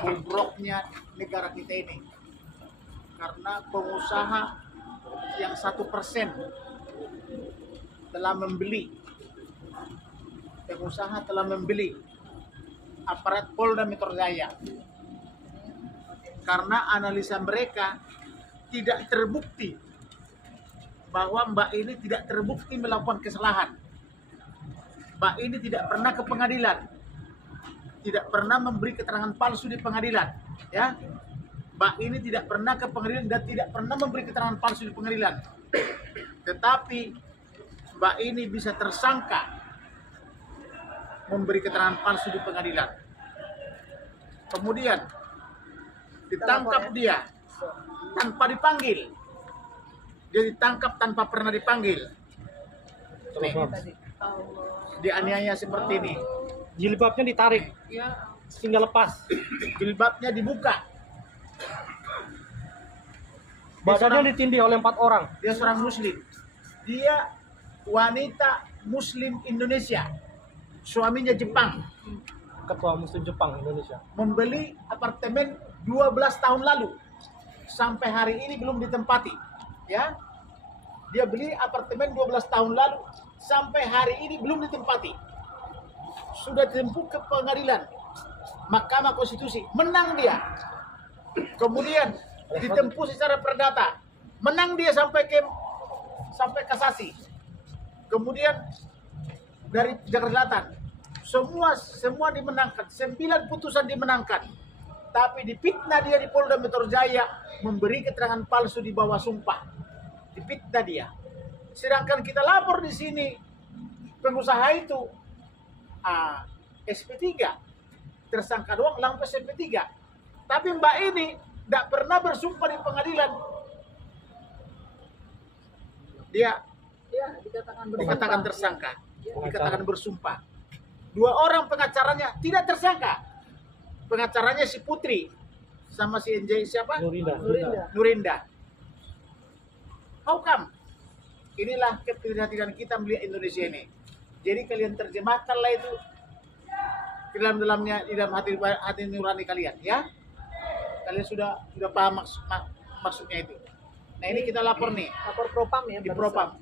bobroknya negara kita ini. Karena pengusaha yang 1% telah membeli, pengusaha telah membeli aparat Polda Metro Jaya. Karena analisa mereka tidak terbukti bahwa Mbak ini tidak terbukti melakukan kesalahan. Mbak ini tidak pernah ke pengadilan, tidak pernah memberi keterangan palsu di pengadilan, ya. Mbak ini tidak pernah ke pengadilan dan tidak pernah memberi keterangan palsu di pengadilan. Tetapi Mbak ini bisa tersangka memberi keterangan palsu di pengadilan. Kemudian ditangkap dia tanpa dipanggil. Dia ditangkap tanpa pernah dipanggil. Nih, dianiaya seperti ini. Jilbabnya ditarik sehingga lepas. Jilbabnya dibuka. Badannya ditindih oleh 4 orang. Dia seorang muslim. Dia wanita muslim Indonesia. Suaminya Jepang. Ketua Muslim Jepang Indonesia. Membeli apartemen 12 tahun lalu. Sampai hari ini belum ditempati. Ya. Dia beli apartemen 12 tahun lalu. Sampai hari ini belum ditempati. Sudah ditempuh ke pengadilan. Mahkamah Konstitusi. Menang dia. Kemudian ditempuh secara perdata. Menang dia sampai kasasi. Kemudian dari Jakarta Selatan semua dimenangkan, 9 putusan dimenangkan. Tapi dipitnah dia di Polda Metro Jaya memberi keterangan palsu di bawah sumpah. Dipitnah dia. Sedangkan kita lapor di sini pengusaha itu SP3, tersangka doang langsung SP3. Tapi Mbak ini tidak pernah bersumpah di pengadilan. Dia dikatakan tersangka, dikatakan bersumpah. 2 orang pengacaranya tidak tersangka. Pengacaranya si Putri sama si NJ siapa? Nurinda. How come? Inilah ketidakhadiran kita melihat Indonesia ini. Jadi kalian terjemahkanlah itu di dalamnya, di dalam hati nurani kalian, ya. Kalian sudah paham maksudnya itu. Nah ini kita lapor nih. Lapor Propam ya. Di Propam.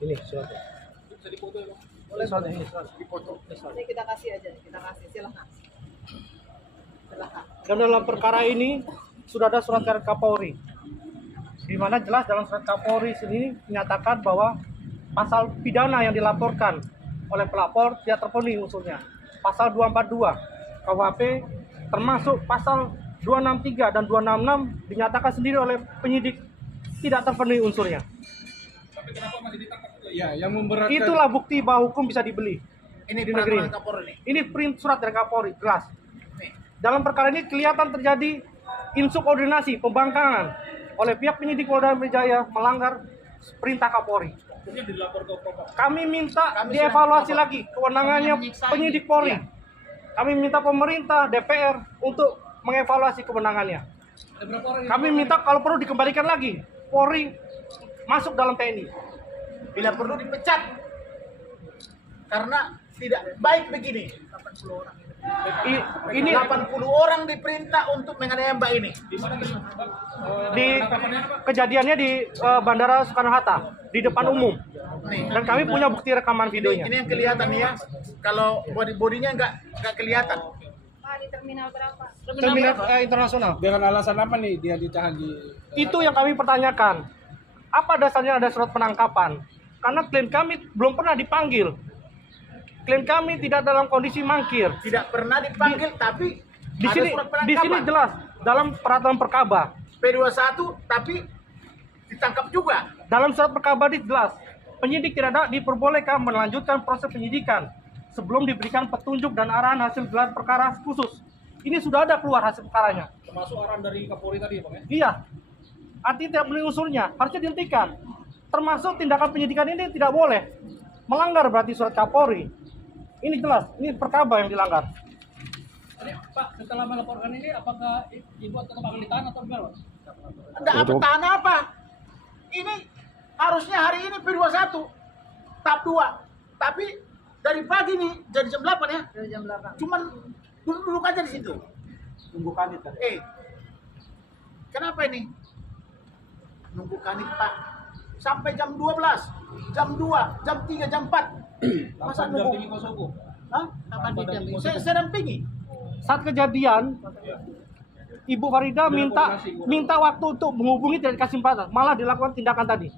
Ini suratnya. Bisa dipoto ya, Bang? Boleh ini surat. Dipoto. Ini kita kasih aja, kita kasih, silahkan. Dan dalam perkara ini sudah ada surat dari Kapolri, di mana jelas dalam surat Kapolri sendiri menyatakan bahwa pasal pidana yang dilaporkan oleh pelapor tidak terpenuhi unsurnya. Pasal 242 KUHP termasuk pasal 263 dan 266 dinyatakan sendiri oleh penyidik tidak terpenuhi unsurnya. Tapi kenapa masih ditangkap? Ya, yang memberatkan. Itulah bukti bahwa hukum bisa dibeli. Ini Di negeri ini. Kapolri. Ini print surat dari Kapolri, jelas. Nih. Dalam perkara ini kelihatan terjadi insubordinasi, pembangkangan oleh pihak penyidik Polda Metro Jaya melanggar perintah Kapolri. Kemudian dilapor ke Propam. Kami minta dievaluasi lagi kewenangannya penyidik Polri. Ya. Kami minta pemerintah, DPR untuk mengevaluasi kewenangannya. Ada berapa orang yang Kami minta kalau perlu dikembalikan lagi Polri masuk dalam TNI. Bila perlu dipecat. Karena tidak baik begini. Ini 80 orang diperintah untuk menganiaya Mbak ini. di mana tadi? di kejadiannya di Bandara Soekarno-Hatta di depan umum. Nih. Dan kami punya bukti rekaman videonya. Ini yang kelihatan nih ya. Kalau bodinya nggak kelihatan. Pak, di terminal berapa? Terminal internasional. Dengan alasan apa nih dia ditahan di? Itu yang kami pertanyakan. Apa dasarnya ada surat penangkapan? Karena klien kami belum pernah dipanggil. Klien kami tidak dalam kondisi mangkir. Tidak pernah dipanggil tapi Di ada sini surat di sini penangkapan. jelas dalam peraturan Perkaba. P21 tapi ditangkap juga. Dalam surat Perkaba ini jelas penyidik tidak diperbolehkan melanjutkan proses penyidikan sebelum diberikan petunjuk dan arahan hasil gelar perkara khusus. Ini sudah ada keluar hasil perkaranya. Termasuk arahan dari Kapolri tadi ya, Bang ya? Iya. Artinya tidak memenuhi unsurnya, harusnya dihentikan. Termasuk tindakan penyidikan ini tidak boleh. Melanggar berarti surat Kapolri. Ini jelas, ini Perkaba yang dilanggar. Tadi Pak, setelah melaporkan ini apakah Ibu tetap akan ditahan atau gimana? Enggak apa tahan apa. Ini harusnya hari ini P21 tahap 2. Tapi dari pagi nih jadi jam 8 ya. Dari jam 8. Cuman duduk aja di situ. Tunggu kanit kan. Kenapa ini? Nunggu kanit Pak. Sampai jam 12, jam 2, jam 3, jam 4. Masa nunggu? Hah? Saya dampingi. Saat kejadian, Ibu Farida minta waktu untuk menghubungi, tidak dikasih kesempatan, malah dilakukan tindakan tadi.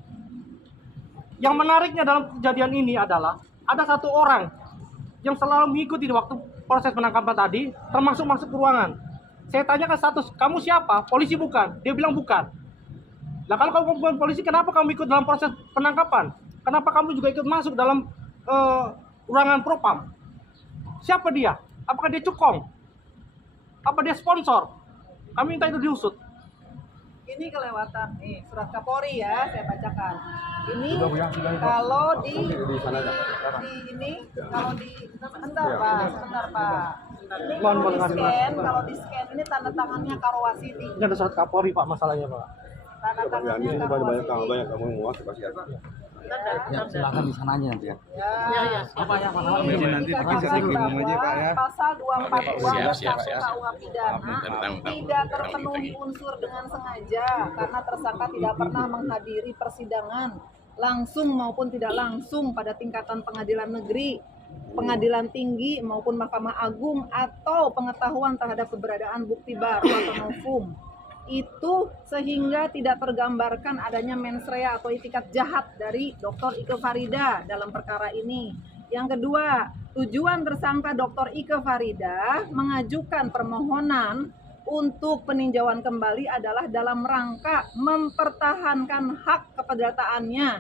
Yang menariknya dalam kejadian ini adalah ada satu orang yang selalu mengikuti di waktu proses penangkapan tadi, termasuk masuk ke ruangan. Saya tanyakan status, kamu siapa? Polisi bukan? Dia bilang bukan. Nah kalau kamu bukan polisi, kenapa kamu ikut dalam proses penangkapan? Kenapa kamu juga ikut masuk dalam ruangan propam? Siapa dia? Apakah dia cukong? Apa dia sponsor? Kami minta itu diusut. Ini kelewatan nih surat Kapolri ya, saya bacakan. Ini kalau di ini kalau di sebentar Pak. Ini kalau di scan ini tanda tangannya Karowasidi. Ini ada surat Kapolri Pak, masalahnya Pak. Tanda tangannya Karowasidi. banyak kamu mau kasih ya. Ya, silakan di sana aja nanti ya. Ya. Apa yang Nanti bisa dikirim aja Pak ya. Pasal 242 Siap. KUH pidana tidak terpenuhi unsur dengan sengaja karena tersangka tidak pernah menghadiri persidangan langsung maupun tidak langsung pada tingkatan pengadilan negeri, pengadilan tinggi maupun Mahkamah Agung atau pengetahuan terhadap keberadaan bukti baru atau novum. Itu sehingga tidak tergambarkan adanya mens rea atau itikat jahat dari Dr. Ike Farida dalam perkara ini. Yang kedua, tujuan tersangka Dr. Ike Farida mengajukan permohonan untuk peninjauan kembali adalah dalam rangka mempertahankan hak keperdataannya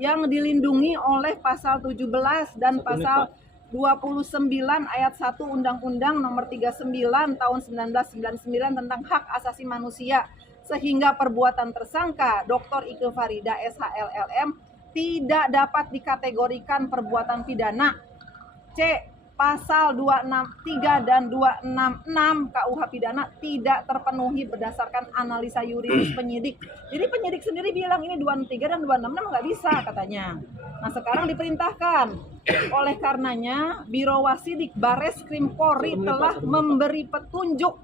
yang dilindungi oleh pasal 17 dan pasal 29 ayat 1 Undang-Undang Nomor 39 Tahun 1999 tentang Hak Asasi Manusia, sehingga perbuatan tersangka Dr. Ike Farida SHLLM tidak dapat dikategorikan perbuatan pidana. C. Pasal 263 dan 266 KUH pidana tidak terpenuhi berdasarkan analisa yuridis penyidik. Jadi penyidik sendiri bilang ini 263 dan 266 nggak bisa katanya. Nah sekarang diperintahkan. Oleh karenanya Biro Wasidik Bareskrim Polri telah memberi petunjuk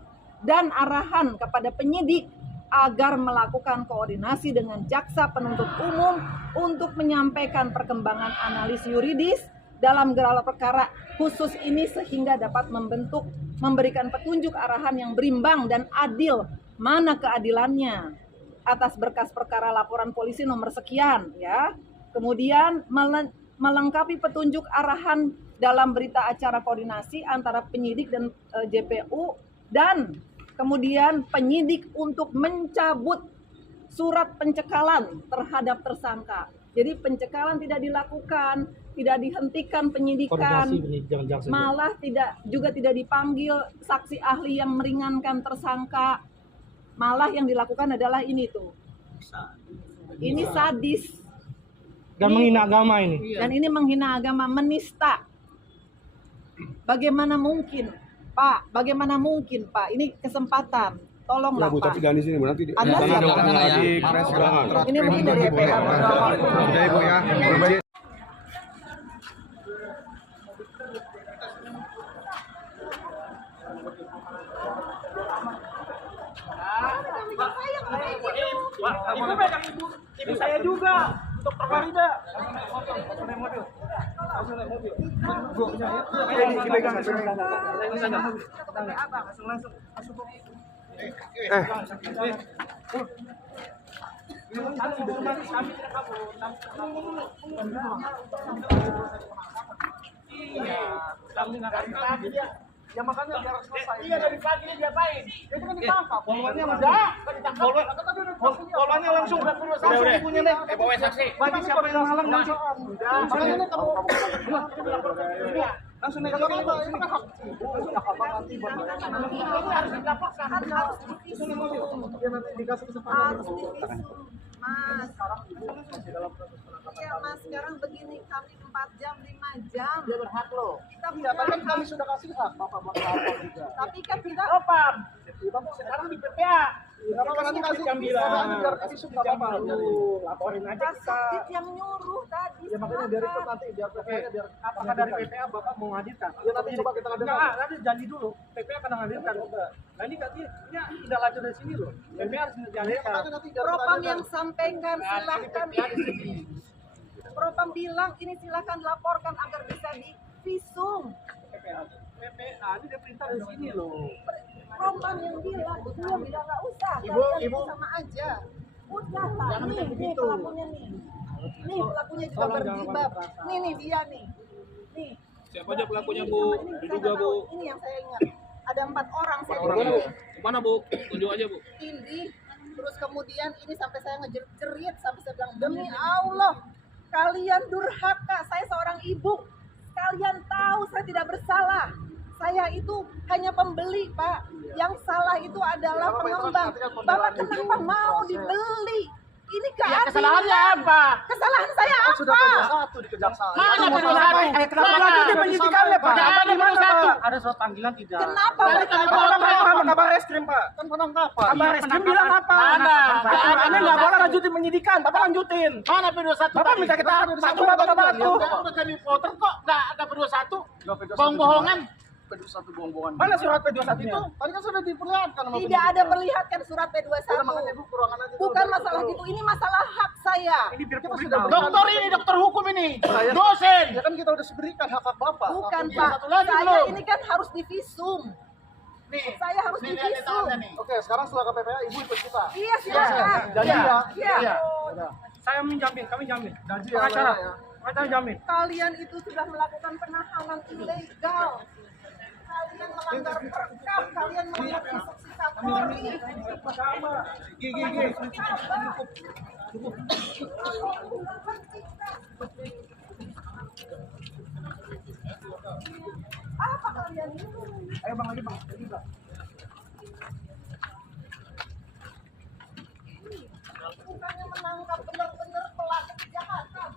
dan arahan kepada penyidik agar melakukan koordinasi dengan jaksa penuntut umum untuk menyampaikan perkembangan analis yuridis dalam gelar perkara khusus ini sehingga dapat memberikan petunjuk arahan yang berimbang dan adil. Mana keadilannya atas berkas perkara laporan polisi nomor sekian ya. Kemudian melengkapi petunjuk arahan dalam berita acara koordinasi antara penyidik dan JPU, dan kemudian penyidik untuk mencabut surat pencekalan terhadap tersangka. Jadi pencekalan tidak dilakukan, tidak dihentikan penyidikan, malah tidak dipanggil saksi ahli yang meringankan tersangka. Malah yang dilakukan adalah ini tuh. Ini sadis. Dan menghina agama ini. Dan ini menghina agama, menista. Bagaimana mungkin, Pak? Bagaimana mungkin, Pak? Ini kesempatan. Tolonglah, Pak. Tapi jangan di sini, nanti di Anda sana siapa? di persidangan. Ini mungkin dari EPH. Udah Ibu ya. Ibu pegang ibu saya juga untuk Farida. Ya makanya biar selesai. Iya dari pagi ini diapain? Itu kan ditangkap. Polwannya Polwannya langsung. Langsung ibunya nih. Bawa saksi. Bagi siapa yang halang langsung. Makanya ini kamu langsung naik ke sini. Ini kan hak ibu. Nanti buat Ini harus dilaporkan. Harus divisum. dia nanti dikasih kesempatan. Harus divisum. Mas, iya Mas, sekarang begini, kami 4 jam, 5 jam. Dia berhak loh. Kita Iya, tapi kan bicara, kami sudah kasih hak Bapak lapor juga. tapi kan kita Propam. Sekarang di PPA. Kenapa nanti kasih yang bilang biar kasih sub nggak apa-apa. Laporin aja kita. Kasubdit yang nyuruh tadi. Ya makanya biar ikut nanti biar PPA biar apakah dari PPA Bapak mau hadirkan? Ya nanti coba kita hadirkan. Enggak, nanti janji dulu. PPA akan menghadirkan. Nah ini katanya tidak lanjut dari sini loh. PPA harus dihadirkan. Propam yang sampaikan silahkan. Propam bilang ini silahkan laporkan agar bisa divisum. PPA ini dia perintah dari sini loh. Propam yang bilang nggak usah. Ibu, Kalian Ibu. sama aja. Udah lah. Jangan Nih begitu. pelakunya nih. Nih pelakunya juga Tolong jangan berjilbab. kekerasan. Nih dia nih. Nih. Siapa aja pelakunya, Ini Bu? sama ini, saya Diduga, nggak tahu. Bu. Ini yang saya ingat. Ada 4 orang. Saya Orang bilang, Bu. Kemana Bu? Tunjuk aja Bu. Tindih. Terus kemudian ini sampai saya ngejerit sampai saya bilang demi Allah kalian durhaka, saya seorang ibu, kalian tahu saya tidak bersalah, saya itu hanya pembeli Pak, yang salah itu adalah pengembang. Bapak kenapa mau dibeli? Ini Ya, keadilan. kesalahannya apa? Kesalahan saya apa? Sudah satu di kejaksaan. Mana P21? Kenapa Mana? lanjutin penyidikannya Pak? Tidak ada Gimana, P21. Pak? Ada surat panggilan tidak? Kenapa Baru mereka kan mau- Kabar reskrim Pak. Kan penangkapan. Kabar reskrim bilang apa? Mana? Aturannya nggak boleh lanjutin penyidikan. Bapak lanjutin. Mana P21? Bapak minta kita satu Bapak bantu. Udah jadi voter kok nggak ada P21? Bohong-bohongan. P21 bohong-bohongan. Mana surat P21 itu? Tadi kan sudah diperlihatkan sama Tidak ada perlihatkan surat P21. Ibu ruangan aja. Bukan masalah gitu, ini masalah hak saya. Ini biar kita Dokter ini, dokter hukum ini. Dosen. Ya kan kita udah berikan hak Bapak. Bukan Iya, Pak, satu lagi saya belum. ini kan harus divisum. Nih, Saya harus nih lihat nih divisum. tangannya nih. Oke, sekarang setelah ke PPA Ibu ikut kita. Iya silakan. Janji ya. Iya. Iya. Saya menjamin, kami jamin. Janji ya. Pengacara. Pengacara jamin. Kalian itu sudah melakukan penahanan ilegal. Kalian melanggar perkap, kalian melanggar instruksi Kapolri. Apa kalian ini? Ayo Bang lagi Bang. Lagi, Bang. Bukannya menangkap benar-benar pelaku kejahatan.